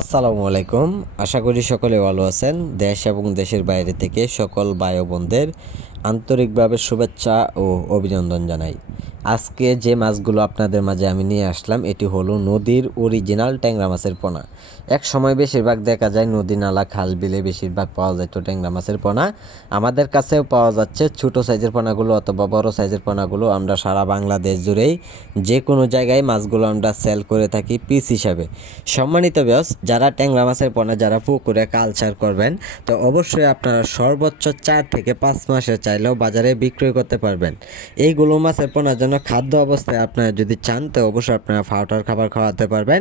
আসসালামু আলাইকুম। আশা করি সকলে ভালো আছেন। দেশ এবং দেশের বাইরে থেকে সকল ও বোনদের আন্তরিকভাবে শুভেচ্ছা ও অভিনন্দন জানাই। আজকে যে মাছগুলো আপনাদের মাঝে আমি নিয়ে আসলাম, এটি হলো নদীর অরিজিনাল ট্যাংরা মাছের পোনা। এক সময় বেশিরভাগ দেখা যায় নদী নালা, খাল বিলে বেশিরভাগ পাওয়া যায় তো ট্যাংরা মাছের পোনা। আমাদের কাছেও পাওয়া যাচ্ছে ছোট সাইজের পোনাগুলো অথবা বড় সাইজের পোনাগুলো। আমরা সারা বাংলাদেশ জুড়েই যে কোনো জায়গায় মাছগুলো আমরা সেল করে থাকি পিস হিসাবে। সম্মানিত ব্যাস যারা ট্যাংরা মাছের পোনা, যারা পুকুরে কালচার করবেন, তো অবশ্যই আপনারা সর্বোচ্চ চার থেকে পাঁচ মাসে চাইলেও বাজারে বিক্রয় করতে পারবেন। এইগুলো মাছের পোনার জন্য খাদ্য অবস্থায় আপনারা যদি চান, তো অবশ্যই আপনারা ফাউটার খাবার খাওয়াতে পারবেন।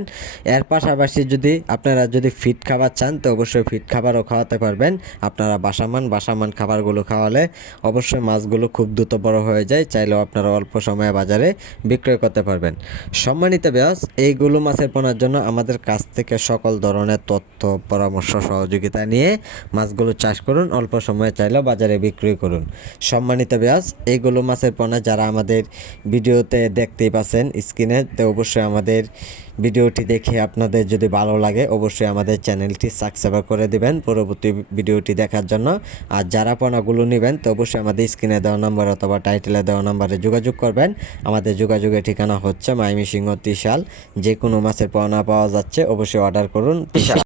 এর পাশাপাশি যদি আপনারা যদি ফিট খাবার চান, তো অবশ্যই ফিট খাবারও খাওয়াতে পারবেন। আপনারা বাসামান বাসামান খাবারগুলো খাওয়ালে অবশ্যই মাছগুলো খুব দ্রুত বড় হয়ে যায়, চাইলেও আপনারা অল্প সময়ে বাজারে বিক্রয় করতে পারবেন। সম্মানিত ব্যাস এইগুলো মাছের পোনার জন্য আমাদের কাছ থেকে সকল ধরনের তথ্য, পরামর্শ, সহযোগিতা নিয়ে মাছগুলো চাষ করুন, অল্প সময়ে চাইলেও বাজারে বিক্রয় করুন। সম্মানিত ব্যাস এইগুলো মাছের পোনা যারা আমাদের ভিডিওতে দেখতেই পাচ্ছেন স্ক্রিনে, তো অবশ্যই আমাদের ভিডিওটি দেখে আপনাদের যদি ভালো লাগে, অবশ্যই আমাদের চ্যানেলটি সাবস্ক্রাইব করে দিবেন পরবর্তী ভিডিওটি দেখার জন্য। আর যারা পণাগুলো নেবেন, তো অবশ্যই আমাদের স্ক্রিনে দেওয়া নাম্বার অথবা টাইটেলে দেওয়া নাম্বারে যোগাযোগ করবেন। আমাদের যোগাযোগের ঠিকানা হচ্ছে মাইমি সিংহ ত্রিশাল। যে কোনো মাছের পণা পাওয়া যাচ্ছে, অবশ্যই অর্ডার করুন।